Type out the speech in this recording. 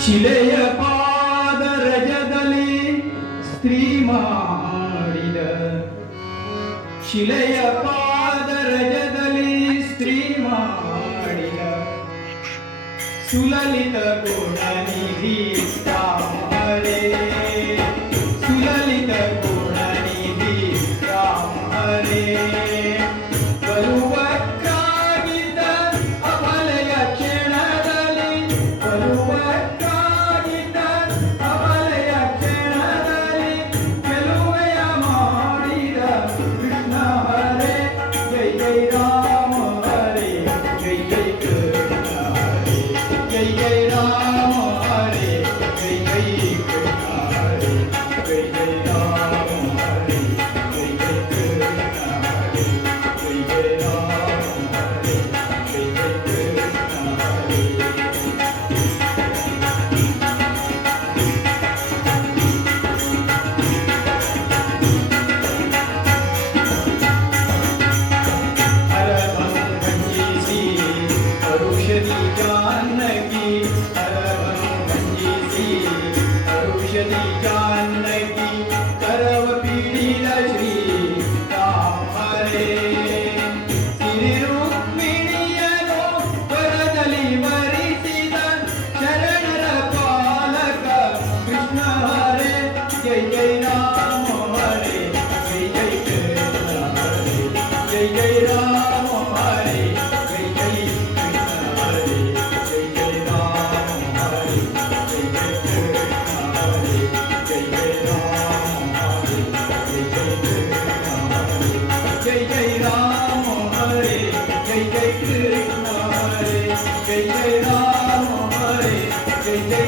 ಶಿಲೆಯ ಪಾದರಜದಲ್ಲಿ ಸ್ತ್ರೀ ಮಾಡಿದ ಶಿಲೆಯ ಪಾದರಜದಲ್ಲಿ ಸ್ತ್ರೀ ಮಾಡಿದ ಸುಲಲಿತ ಗುಣನಿಧಿ ರಾಮರೇ ಸುಲಲಿತ ಗುಣನಿಧಿ ರಾಮರೇ ಬರುವಕ್ಕಾಗಿದ್ದ ಅಮಲೆಯ ಕ್ಷಣದಲ್ಲಿ ಬರುವಕ್ಕಾಗಿದ್ದ ಅಮಲೆಯ ಕ್ಷಣದಲ್ಲಿ ಗೆಲುವೆಯ ಮಾಡಿದ ಕೃಷ್ಣ ಹರೇ ಜೈ ಜೈ ರಾಮ ಹರೇ ಜೈ ಜೈ ಕೃಷ್ಣ ಹರೇ ಜೈ ಜೈ ರಾಮ ಹರೇ ಜೈ ಜೈ ಕೃಷ್ಣ ಹರೇ ಜೈ ಜೈ ರಾಮ ಹರೇ ಜೈ ಜೈ ಕೃಷ್ಣ ಹರೇ ಜೈ ಜೈ ರಾಮ ಹರೇ ಜೈ ಜೈ ಕೃಷ್ಣ ಹರೇ ಹರಭಂಜಿಸಿ ಔಷಧಿ ಜಾನಕಿ ಹರಭಂಜಿಸಿ ಔಷಧಿ ಜಾನಕಿ ಕರವ ಪೀಡಿದ ಶ್ರೀ ರಾಮರೇ ಸಿರಿ ರುಕ್ಮಿಣಿಯನು ವರದಲ್ಲಿ ವರಿಸಿದ ಶರಣರ ಪಾಲಕ ಕೃಷ್ಣ ಹರೇ ಜೈ ಜೈ ರಾಮ ಹರೇ ಜೈ ಜೈ ಕೃಷ್ಣ ಹರೇ ಜೈ ಜೈ ರಾಮ ಹರೇ ಜೈ ಜೈ ಕೃಷ್ಣ ಹರೇ ಜೈ ಜೈ ರಾಮ ಹರೇ ಜೈ ಜೈ ಕೃಷ್ಣ ಹರೇ ಜೈ ಜೈ ರಾಮ ಹರೇ ಜೈ ಜೈ ಕೃಷ್ಣ ಹರೇ ಜೈ ಜೈ ರಾಮ ಹರೇ ಜೈ ಜೈ ಕೃಷ್ಣ ಹರೇ ಜೈ ಜೈ ರಾಮ ಹರೇ ಜೈ ಜೈ